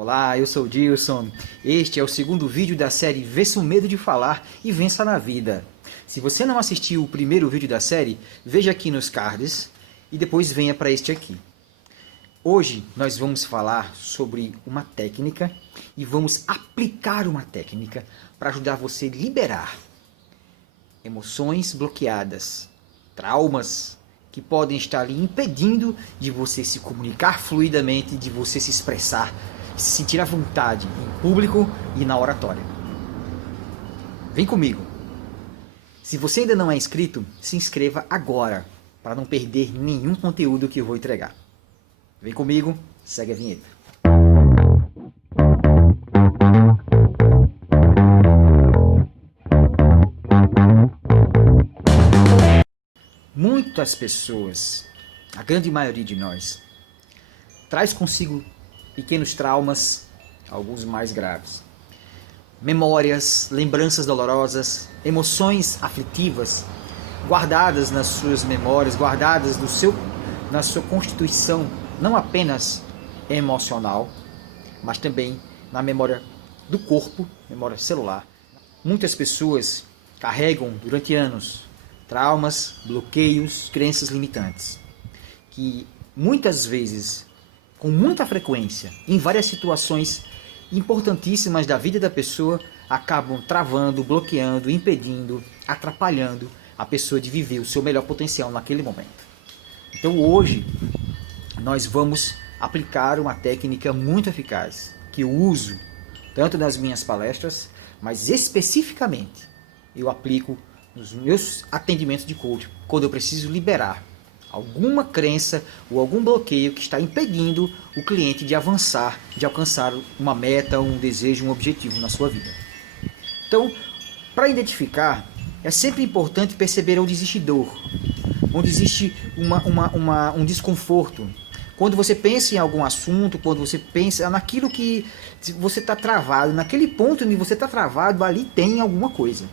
Olá, eu sou o Dilson. Este é o segundo vídeo da série Vença o Medo de Falar e Vença na Vida. Se você não assistiu o primeiro vídeo da série, veja aqui nos cards e depois venha para este aqui. Hoje nós vamos falar sobre uma técnica e vamos aplicar uma técnica para ajudar você a liberar emoções bloqueadas, traumas que podem estar ali impedindo de você se comunicar fluidamente, de você se expressar, se sentir à vontade em público e na oratória. Vem comigo. Se você ainda não é inscrito, se inscreva agora, para não perder nenhum conteúdo que eu vou entregar. Vem comigo, segue a vinheta. Muitas pessoas, a grande maioria de nós, traz consigo pequenos traumas, alguns mais graves. Memórias, lembranças dolorosas, emoções aflitivas, guardadas nas suas memórias, guardadas na sua constituição, não apenas emocional, mas também na memória do corpo, memória celular. Muitas pessoas carregam durante anos traumas, bloqueios, crenças limitantes, que muitas vezes, com muita frequência, em várias situações importantíssimas da vida da pessoa, acabam travando, bloqueando, impedindo, atrapalhando a pessoa de viver o seu melhor potencial naquele momento. Então hoje nós vamos aplicar uma técnica muito eficaz, que eu uso tanto nas minhas palestras, mas especificamente eu aplico nos meus atendimentos de coaching, quando eu preciso liberar alguma crença ou algum bloqueio que está impedindo o cliente de avançar, de alcançar uma meta, um desejo, um objetivo na sua vida. Então, para identificar, é sempre importante perceber onde existe dor, onde existe um desconforto. Quando você pensa em algum assunto, quando você pensa naquilo que você está travado, naquele ponto onde você está travado, ali tem alguma coisa.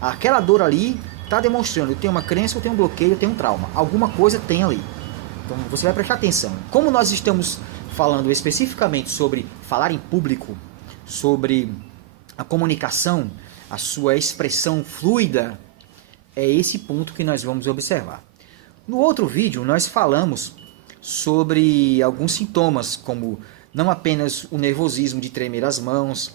Aquela dor ali está demonstrando, eu tenho uma crença, eu tenho um bloqueio, eu tenho um trauma. Alguma coisa tem ali. Então você vai prestar atenção. Como nós estamos falando especificamente sobre falar em público, sobre a comunicação, a sua expressão fluida, é esse ponto que nós vamos observar. No outro vídeo nós falamos sobre alguns sintomas, como não apenas o nervosismo de tremer as mãos,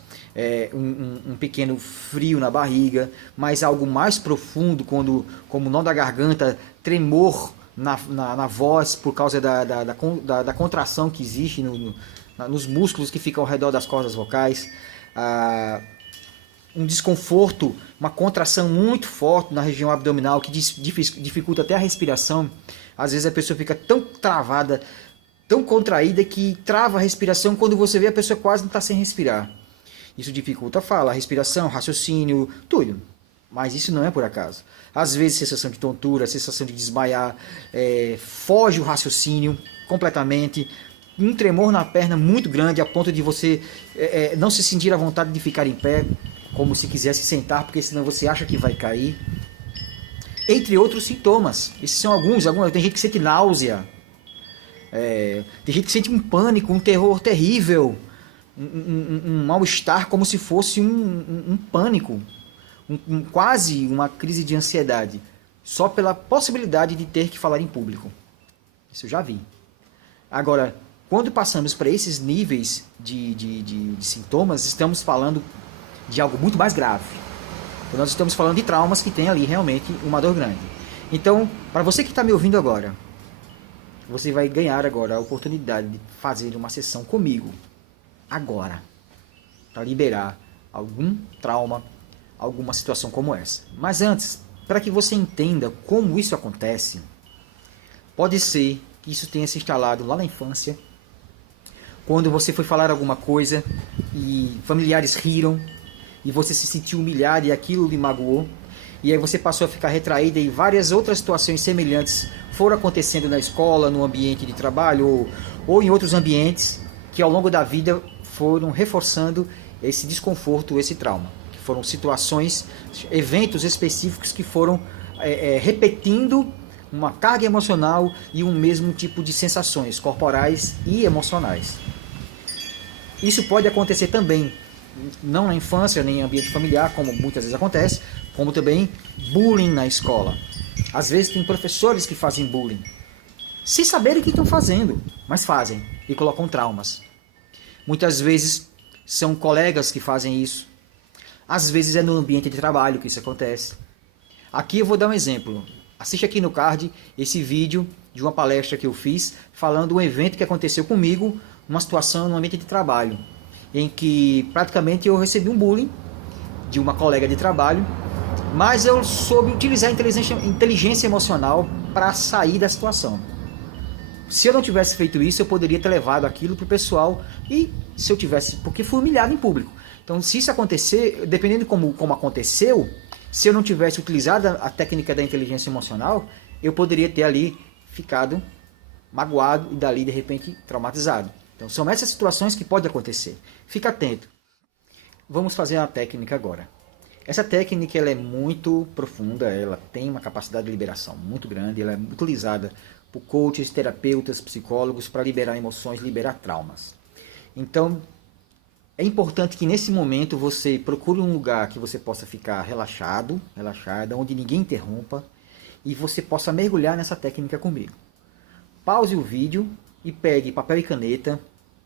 um pequeno frio na barriga, mas algo mais profundo, como nó da garganta, tremor na voz por causa da contração que existe nos músculos que ficam ao redor das cordas vocais, um desconforto, uma contração muito forte na região abdominal que dificulta até a respiração. Às vezes a pessoa fica tão travada, tão contraída que trava a respiração, quando você vê a pessoa quase não está sem respirar. Isso dificulta a fala, a respiração, raciocínio, tudo. Mas isso não é por acaso. Às vezes sensação de tontura, sensação de desmaiar, foge o raciocínio completamente, um tremor na perna muito grande a ponto de você não se sentir à vontade de ficar em pé, como se quisesse sentar, porque senão você acha que vai cair. Entre outros sintomas. Esses são alguns. Tem gente que sente náusea, tem gente que sente um pânico, um terror terrível, um mal-estar, como se fosse um pânico, quase uma crise de ansiedade, só pela possibilidade de ter que falar em público. Isso eu já vi. Agora, quando passamos para esses níveis de sintomas, estamos falando de algo muito mais grave. Então, nós estamos falando de traumas que tem ali realmente uma dor grande. Então, para você que está me ouvindo agora, você vai ganhar agora a oportunidade de fazer uma sessão comigo, agora, para liberar algum trauma, alguma situação como essa. Mas antes, para que você entenda como isso acontece, pode ser que isso tenha se instalado lá na infância, quando você foi falar alguma coisa e familiares riram, e você se sentiu humilhado e aquilo lhe magoou, e aí você passou a ficar retraída, e várias outras situações semelhantes foram acontecendo na escola, no ambiente de trabalho ou em outros ambientes que ao longo da vida foram reforçando esse desconforto, esse trauma. Que foram situações, eventos específicos que foram repetindo uma carga emocional e um mesmo tipo de sensações corporais e emocionais. Isso pode acontecer também, não na infância, nem em ambiente familiar, como muitas vezes acontece, como também bullying na escola. Às vezes tem professores que fazem bullying, sem saber o que estão fazendo, mas fazem e colocam traumas. Muitas vezes são colegas que fazem isso. Às vezes é no ambiente de trabalho que isso acontece. Aqui eu vou dar um exemplo. Assiste aqui no card esse vídeo de uma palestra que eu fiz falando um evento que aconteceu comigo, uma situação no ambiente de trabalho, em que praticamente eu recebi um bullying de uma colega de trabalho, mas eu soube utilizar a inteligência emocional para sair da situação. Se eu não tivesse feito isso, eu poderia ter levado aquilo para o pessoal e se eu tivesse, porque fui humilhado em público. Então, se isso acontecer, dependendo de como aconteceu, se eu não tivesse utilizado a técnica da inteligência emocional, eu poderia ter ali ficado magoado e dali, de repente, traumatizado. Então, são essas situações que podem acontecer. Fica atento. Vamos fazer a técnica agora. Essa técnica ela é muito profunda, ela tem uma capacidade de liberação muito grande, ela é utilizada por coaches, terapeutas, psicólogos para liberar emoções, liberar traumas. Então, é importante que nesse momento você procure um lugar que você possa ficar relaxado, relaxada, onde ninguém interrompa e você possa mergulhar nessa técnica comigo. Pause o vídeo e pegue papel e caneta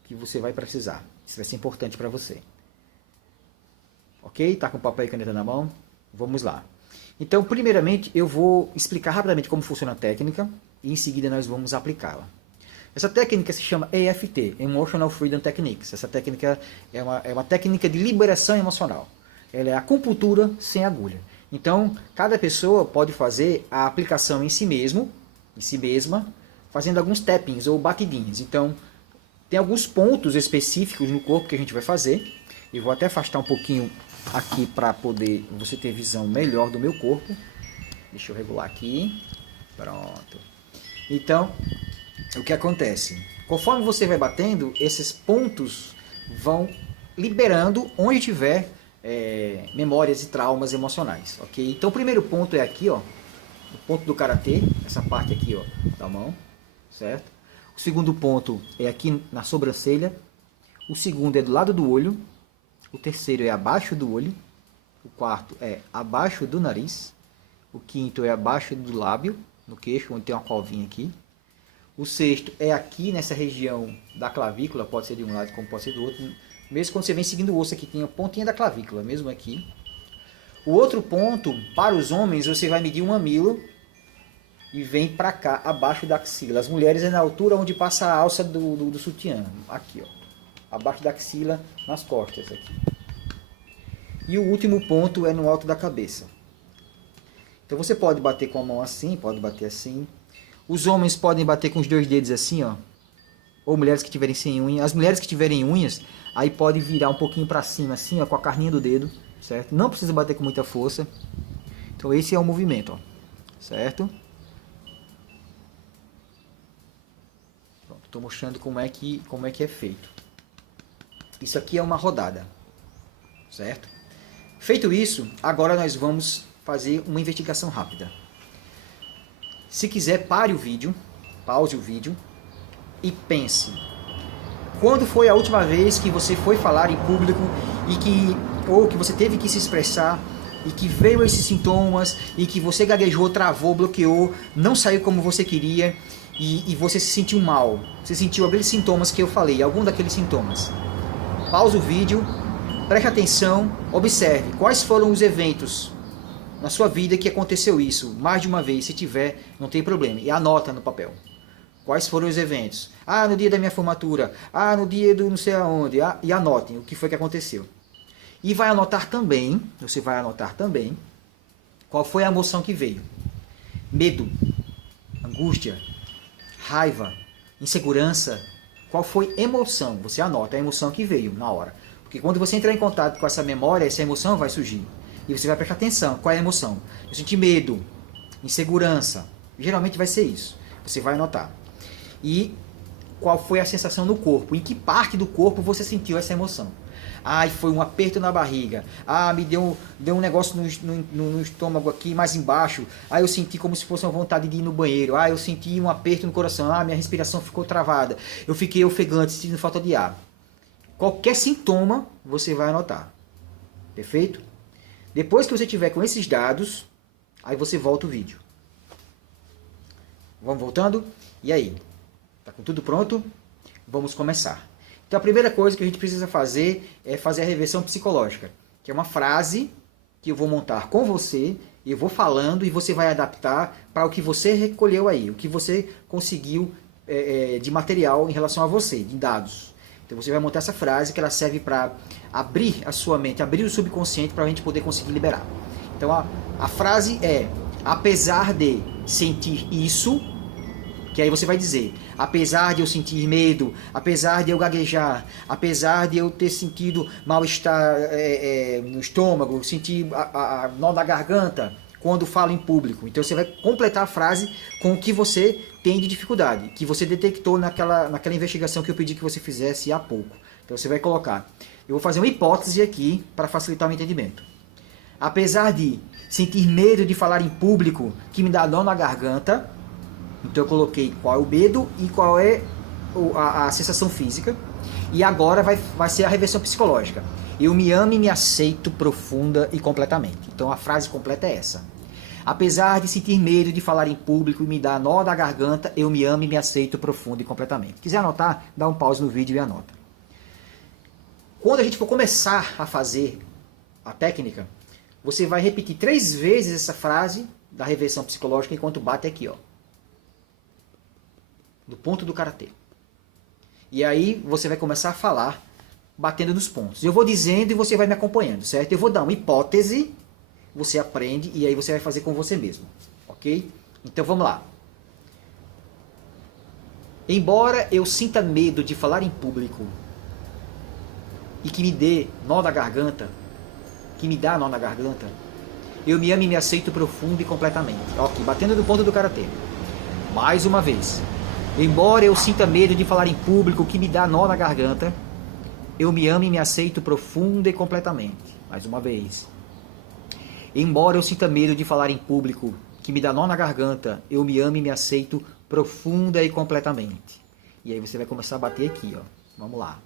que você vai precisar. Isso vai ser importante para você. Ok? Está com papel e caneta na mão? Vamos lá. Então, primeiramente, eu vou explicar rapidamente como funciona a técnica e em seguida nós vamos aplicá-la. Essa técnica se chama EFT, Emotional Freedom Techniques. Essa técnica é uma técnica de liberação emocional. Ela é acupuntura sem agulha. Então, cada pessoa pode fazer a aplicação em si mesmo, em si mesma, fazendo alguns tappings ou batidinhas. Então, tem alguns pontos específicos no corpo que a gente vai fazer. Eu vou até afastar um pouquinho aqui para poder você ter visão melhor do meu corpo. Deixa eu regular aqui. Pronto. Então, o que acontece? Conforme você vai batendo, esses pontos vão liberando onde tiver memórias e traumas emocionais, ok? Então o primeiro ponto é aqui, ó, o ponto do karatê, essa parte aqui, ó, da mão, certo? O segundo ponto é aqui na sobrancelha, o segundo é do lado do olho, o terceiro é abaixo do olho, o quarto é abaixo do nariz, o quinto é abaixo do lábio, no queixo, onde tem uma covinha aqui. O sexto é aqui nessa região da clavícula, pode ser de um lado como pode ser do outro. Mesmo quando você vem seguindo o osso aqui, tem a pontinha da clavícula, mesmo aqui. O outro ponto, para os homens, você vai medir um mamilo e vem para cá, abaixo da axila. As mulheres é na altura onde passa a alça do sutiã. Aqui, ó. Abaixo da axila, nas costas. Aqui. E o último ponto é no alto da cabeça. Então você pode bater com a mão assim, pode bater assim. Os homens podem bater com os dois dedos assim, ó. Ou mulheres que tiverem sem unha. As mulheres que tiverem unhas, aí pode virar um pouquinho para cima assim, ó, com a carninha do dedo, certo? Não precisa bater com muita força. Então esse é o movimento, ó. Certo? Pronto, estou mostrando como é que é feito. Isso aqui é uma rodada, certo? Feito isso, agora nós vamos fazer uma investigação rápida. Se quiser, pare o vídeo, pause o vídeo e pense. Quando foi a última vez que você foi falar em público ou que você teve que se expressar e que veio esses sintomas e que você gaguejou, travou, bloqueou, não saiu como você queria e você se sentiu mal? Você sentiu aqueles sintomas que eu falei, algum daqueles sintomas. Pause o vídeo, preste atenção, observe quais foram os eventos na sua vida que aconteceu isso, mais de uma vez, se tiver, não tem problema, e anota no papel. Quais foram os eventos? Ah, no dia da minha formatura, ah, no dia do não sei aonde, ah, e anotem o que foi que aconteceu. E vai anotar também, você vai anotar também, qual foi a emoção que veio. Medo, angústia, raiva, insegurança, qual foi a emoção? Você anota a emoção que veio na hora. Porque quando você entrar em contato com essa memória, essa emoção vai surgir. E você vai prestar atenção, qual é a emoção? Eu senti medo, insegurança, geralmente vai ser isso. Você vai anotar. E qual foi a sensação no corpo? Em que parte do corpo você sentiu essa emoção? Ah, foi um aperto na barriga. Ah, me deu um negócio no estômago aqui, mais embaixo. Ah, eu senti como se fosse uma vontade de ir no banheiro. Ah, eu senti um aperto no coração. Ah, minha respiração ficou travada. Eu fiquei ofegante, sentindo falta de ar. Qualquer sintoma você vai anotar. Perfeito? Depois que você tiver com esses dados, aí você volta o vídeo. Vamos voltando? E aí? Tá com tudo pronto? Vamos começar. Então a primeira coisa que a gente precisa fazer é fazer a reversão psicológica, que é uma frase que eu vou montar com você, eu vou falando e você vai adaptar para o que você recolheu aí, o que você conseguiu de material em relação a você, de dados. Então você vai montar essa frase que ela serve para abrir a sua mente, abrir o subconsciente para a gente poder conseguir liberar. Então a frase é: apesar de sentir isso, que aí você vai dizer: apesar de eu sentir medo, apesar de eu gaguejar, apesar de eu ter sentido mal-estar no estômago, sentir nó na garganta quando falo em público. Então você vai completar a frase com o que você tem de dificuldade, que você detectou naquela investigação que eu pedi que você fizesse há pouco. Então você vai colocar: eu vou fazer uma hipótese aqui para facilitar o entendimento. Apesar de sentir medo de falar em público, que me dá nó na garganta, então eu coloquei qual é o medo e qual é a sensação física. E agora vai ser a reversão psicológica. Eu me amo e me aceito profunda e completamente. Então a frase completa é essa: apesar de sentir medo de falar em público e me dar nó na garganta, eu me amo e me aceito profunda e completamente. Se quiser anotar, dá um pause no vídeo e anota. Quando a gente for começar a fazer a técnica, você vai repetir 3 vezes essa frase da reversão psicológica enquanto bate aqui, ó, do ponto do karatê. E aí você vai começar a falar batendo nos pontos. Eu vou dizendo e você vai me acompanhando, certo? Eu vou dar uma hipótese, você aprende e aí você vai fazer com você mesmo, ok? Então vamos lá. Embora eu sinta medo de falar em público e que me dê nó na garganta, eu me amo e me aceito profundo e completamente. Ok, batendo no ponto do karatê. Mais uma vez. Embora eu sinta medo de falar em público que me dá nó na garganta, eu me amo e me aceito profunda e completamente. Mais uma vez. Embora eu sinta medo de falar em público que me dá nó na garganta, eu me amo e me aceito profunda e completamente. E aí você vai começar a bater aqui, ó. Vamos lá.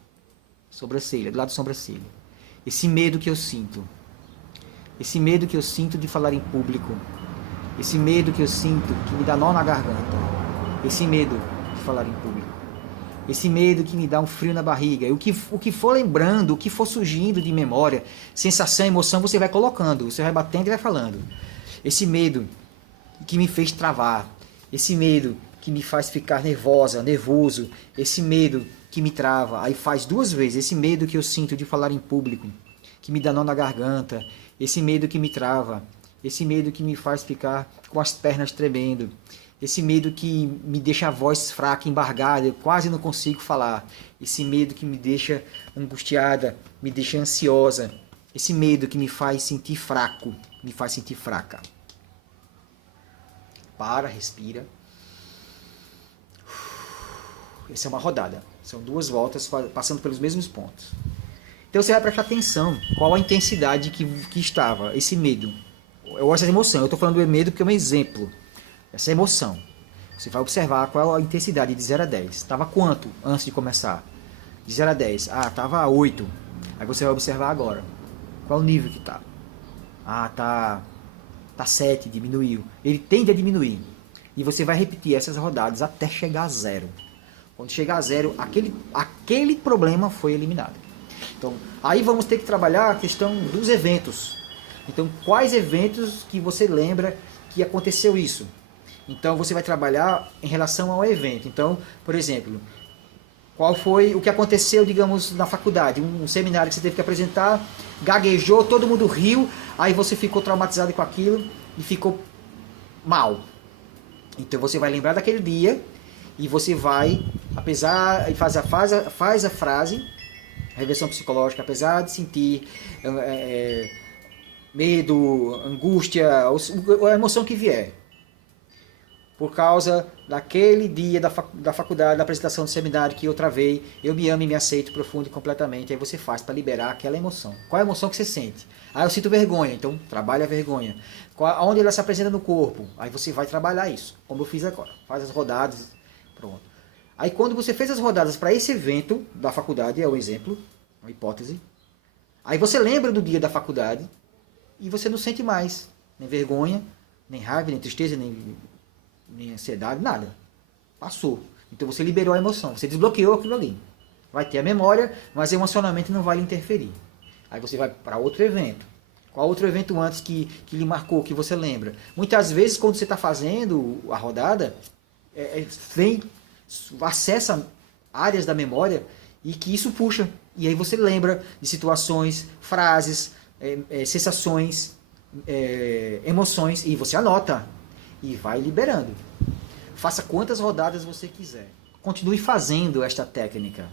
Sobrancelha, do lado da sobrancelha. Esse medo que eu sinto. Esse medo que eu sinto de falar em público. Esse medo que eu sinto que me dá nó na garganta. Esse medo de falar em público. Esse medo que me dá um frio na barriga. O que for lembrando, o que for surgindo de memória, sensação, emoção, você vai colocando. Você vai batendo e vai falando. Esse medo que me fez travar. Esse medo que me faz ficar nervoso. Esse medo que me trava. Aí faz 2 vezes. Esse medo que eu sinto de falar em público, que me dá nó na garganta. Esse medo que me trava. Esse medo que me faz ficar com as pernas tremendo. Esse medo que me deixa a voz fraca, embargada, eu quase não consigo falar. Esse medo que me deixa angustiada, me deixa ansiosa. Esse medo que me faz sentir fraco, me faz sentir fraca. Para, respira. Essa é uma rodada. São 2 voltas passando pelos mesmos pontos. Então você vai prestar atenção qual a intensidade que estava esse medo. Ou essa emoção. Eu estou falando do medo porque é um exemplo. Essa emoção. Você vai observar qual a intensidade de 0 a 10. Estava quanto antes de começar? De 0 a 10. Ah, estava 8. Aí você vai observar agora. Qual o nível que está? Ah, tá 7, diminuiu. Ele tende a diminuir. E você vai repetir essas rodadas até chegar a 0. Quando chegar a 0, aquele problema foi eliminado. Então, aí vamos ter que trabalhar a questão dos eventos. Então, quais eventos que você lembra que aconteceu isso? Então você vai trabalhar em relação ao evento. Então, por exemplo, qual foi o que aconteceu, digamos, na faculdade? Um seminário que você teve que apresentar, gaguejou, todo mundo riu, aí você ficou traumatizado com aquilo e ficou mal. Então você vai lembrar daquele dia e você vai, faz a frase, a reversão psicológica, apesar de sentir medo, angústia, ou a emoção que vier. Por causa daquele dia da faculdade, da apresentação do seminário que eu travei, eu me amo e me aceito profundo e completamente. Aí você faz para liberar aquela emoção. Qual é a emoção que você sente? Ah, eu sinto vergonha, então trabalha a vergonha. Onde ela se apresenta no corpo? Aí você vai trabalhar isso, como eu fiz agora. Faz as rodadas, pronto. Aí quando você fez as rodadas para esse evento da faculdade, é o exemplo, uma hipótese. Aí você lembra do dia da faculdade e você não sente mais nem vergonha, nem raiva, nem tristeza, nem ansiedade, nada. Passou. Então você liberou a emoção, você desbloqueou aquilo ali. Vai ter a memória, mas emocionalmente não vai lhe interferir. Aí você vai para outro evento. Qual outro evento antes que lhe marcou, que você lembra? Muitas vezes, quando você está fazendo a rodada, acessa áreas da memória e que isso puxa. E aí você lembra de situações, frases, sensações, emoções, e você anota e vai liberando. Faça quantas rodadas você quiser. Continue fazendo esta técnica.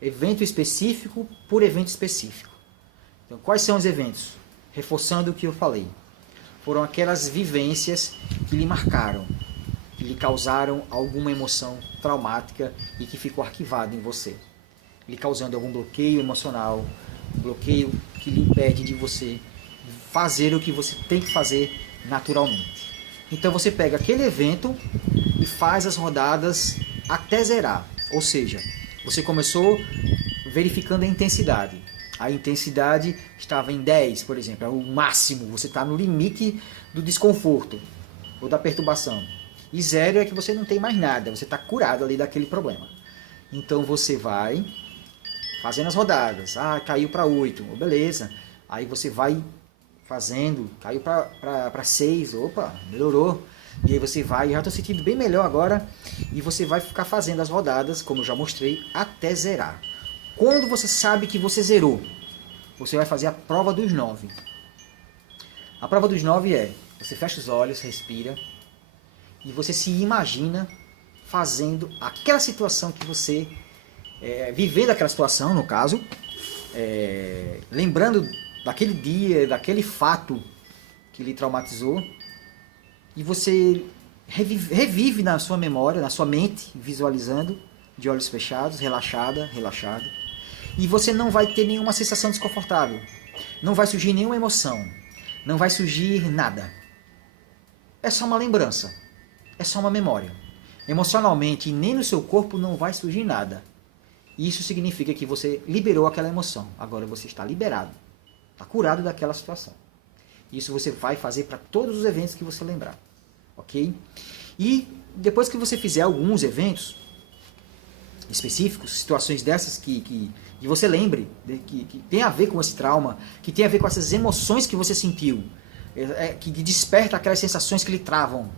Evento específico por evento específico. Então, quais são os eventos? Reforçando o que eu falei. Foram aquelas vivências que lhe marcaram, que lhe causaram alguma emoção traumática e que ficou arquivado em você. Lhe causando algum bloqueio emocional, um bloqueio que lhe impede de você fazer o que você tem que fazer naturalmente. Então você pega aquele evento e faz as rodadas até zerar. Ou seja, você começou verificando a intensidade. A intensidade estava em 10, por exemplo, é o máximo. Você está no limite do desconforto ou da perturbação. E 0 é que você não tem mais nada, você está curado ali daquele problema. Então você vai fazendo as rodadas. Caiu para 8, beleza. Aí você vai fazendo, caiu para 6, opa, melhorou. E aí você vai, já estou sentindo bem melhor agora. E você vai ficar fazendo as rodadas, como eu já mostrei, até zerar. Quando você sabe que você zerou, você vai fazer a prova dos 9. A prova dos 9 é, você fecha os olhos, respira, e você se imagina fazendo aquela situação que você, vivendo aquela situação, no caso, lembrando daquele dia, daquele fato que lhe traumatizou, e você revive na sua memória, na sua mente, visualizando, de olhos fechados, relaxado. E você não vai ter nenhuma sensação desconfortável. Não vai surgir nenhuma emoção. Não vai surgir nada. É só uma lembrança. É só uma memória. Emocionalmente, e nem no seu corpo não vai surgir nada. Isso significa que você liberou aquela emoção. Agora você está liberado. Está curado daquela situação. Isso você vai fazer para todos os eventos que você lembrar. Ok? E depois que você fizer alguns eventos específicos, situações dessas que você lembre, que tem a ver com esse trauma, que tem a ver com essas emoções que você sentiu, que desperta aquelas sensações que lhe travam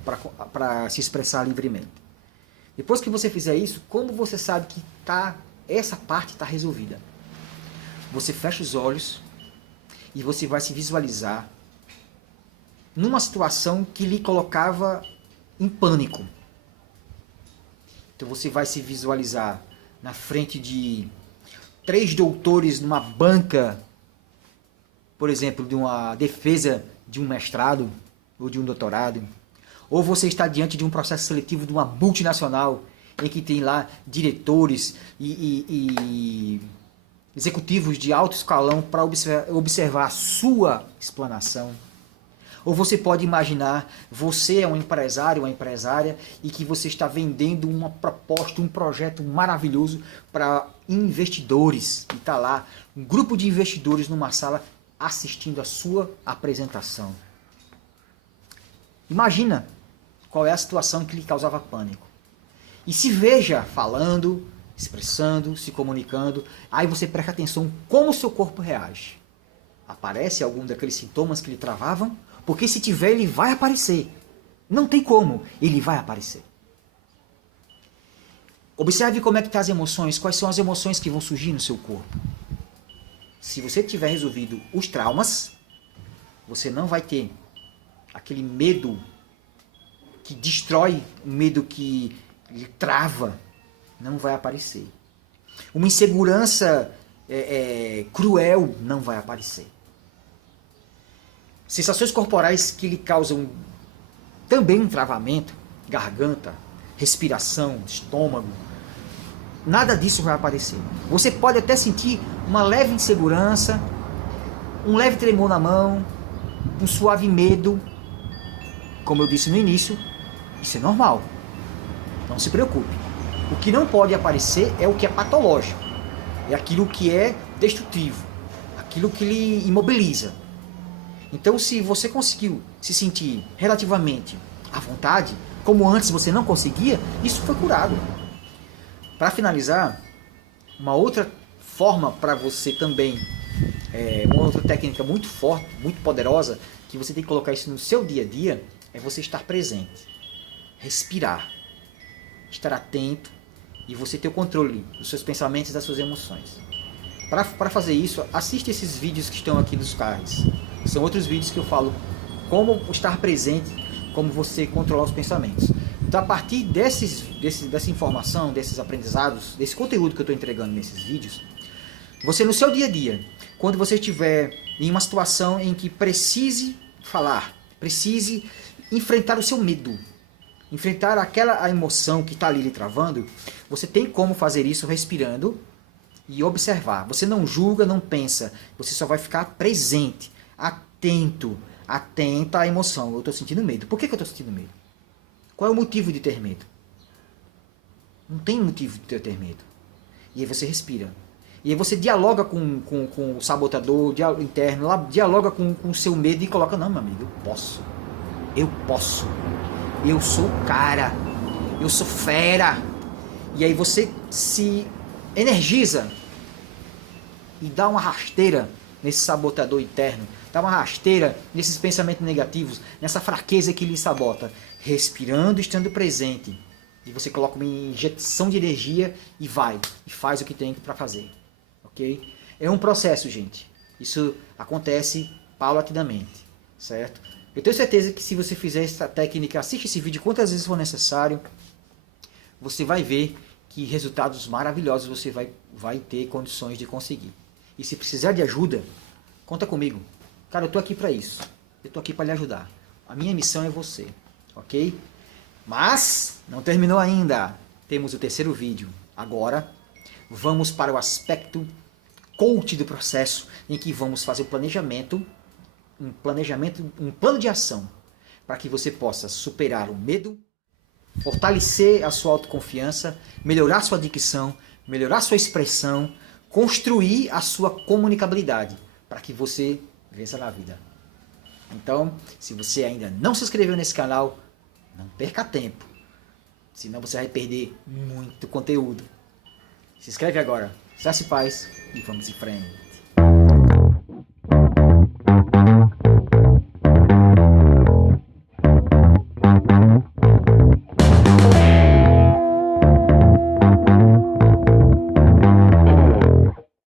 para se expressar livremente. Depois que você fizer isso, como você sabe que essa parte está resolvida? Você fecha os olhos e você vai se visualizar numa situação que lhe colocava em pânico. Então você vai se visualizar na frente de 3 doutores numa banca, por exemplo, de uma defesa de um mestrado ou de um doutorado. Ou você está diante de um processo seletivo de uma multinacional em que tem lá diretores e executivos de alto escalão para observar a sua explanação. Ou você pode imaginar, você é um empresário, uma empresária, e que você está vendendo uma proposta, um projeto maravilhoso para investidores. E está lá um grupo de investidores numa sala assistindo a sua apresentação. Imagina qual é a situação que lhe causava pânico. E se veja falando, expressando, se comunicando. Aí você presta atenção como o seu corpo reage. Aparece algum daqueles sintomas que lhe travavam? Porque se tiver, ele vai aparecer. Não tem como, ele vai aparecer. Observe como é que estão as emoções, quais são as emoções que vão surgir no seu corpo. Se você tiver resolvido os traumas, você não vai ter aquele medo que destrói, o medo que lhe trava, não vai aparecer. Uma insegurança cruel não vai aparecer. Sensações corporais que lhe causam também um travamento, garganta, respiração, estômago, nada disso vai aparecer. Você pode até sentir uma leve insegurança, um leve tremor na mão, um suave medo. Como eu disse no início, isso é normal. Não se preocupe. O que não pode aparecer é o que é patológico. É aquilo que é destrutivo, aquilo que lhe imobiliza. Então, se você conseguiu se sentir relativamente à vontade, como antes você não conseguia, isso foi curado. Para finalizar, uma outra forma para você também, uma outra técnica muito forte, muito poderosa, que você tem que colocar isso no seu dia a dia, é você estar presente, respirar, estar atento e você ter o controle dos seus pensamentos e das suas emoções. Para fazer isso, assiste esses vídeos que estão aqui dos cards. São outros vídeos que eu falo como estar presente, como você controlar os pensamentos. Então, a partir dessa informação, desses aprendizados, desse conteúdo que eu estou entregando nesses vídeos, você no seu dia a dia, quando você estiver em uma situação em que precise falar, precise enfrentar o seu medo, enfrentar a emoção que está ali lhe travando, você tem como fazer isso respirando e observar. Você não julga, não pensa, você só vai ficar presente, atento, atenta à emoção. Eu estou sentindo medo. Por que eu estou sentindo medo? Qual é o motivo de ter medo? Não tem motivo de ter medo. E aí você respira. E aí você dialoga com o sabotador interno, dialoga com o seu medo e coloca, não, meu amigo, eu posso, eu sou o cara, eu sou fera. E aí você se energiza e dá uma rasteira nesse sabotador interno, dá uma rasteira nesses pensamentos negativos, nessa fraqueza que lhe sabota, respirando, estando presente. E você coloca uma injeção de energia e vai, e faz o que tem para fazer. Ok? É um processo, gente. Isso acontece paulatinamente, certo? Eu tenho certeza que se você fizer essa técnica, assiste esse vídeo quantas vezes for necessário, você vai ver que resultados maravilhosos você vai ter condições de conseguir. E se precisar de ajuda, conta comigo. Cara, eu tô aqui para isso. Eu tô aqui para lhe ajudar. A minha missão é você, ok? Mas não terminou ainda. Temos o terceiro vídeo. Agora vamos para o aspecto coach do processo, em que vamos fazer o planejamento, um plano de ação para que você possa superar o medo, fortalecer a sua autoconfiança, melhorar sua dicção, melhorar sua expressão, construir a sua comunicabilidade para que você vença na vida. Então, se você ainda não se inscreveu nesse canal, não perca tempo, senão você vai perder muito conteúdo. Se inscreve agora, graça e paz e vamos em frente.